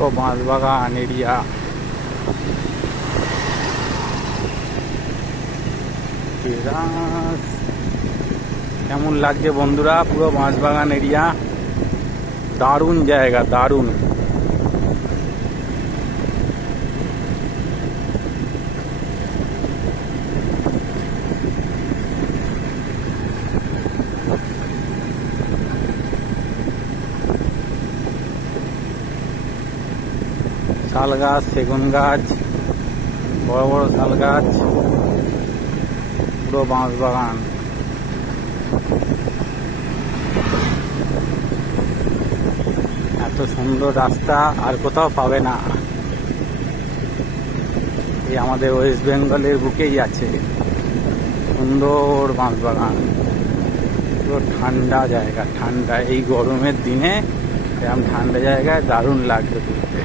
তো বাঁশবাগান এরিয়া। কেমন লাগছে বন্ধুরা পুরো বাঁশবাগান এরিয়া? দারুণ জায়গা, দারুণ। শাল গাছ, সেগুন গাছ, বড় বড় শাল গাছ, পুরো বাঁশবাগান। এত সুন্দর রাস্তা আর কোথাও পাবে না। এই আমাদের ওয়েস্ট বেঙ্গলের বুকেই আছে সুন্দর বাঁশবাগান। পুরো ঠান্ডা জায়গা, ঠান্ডা। এই গরমের দিনে এরকম ঠান্ডা জায়গায় দারুণ লাগবে ঘুরতে।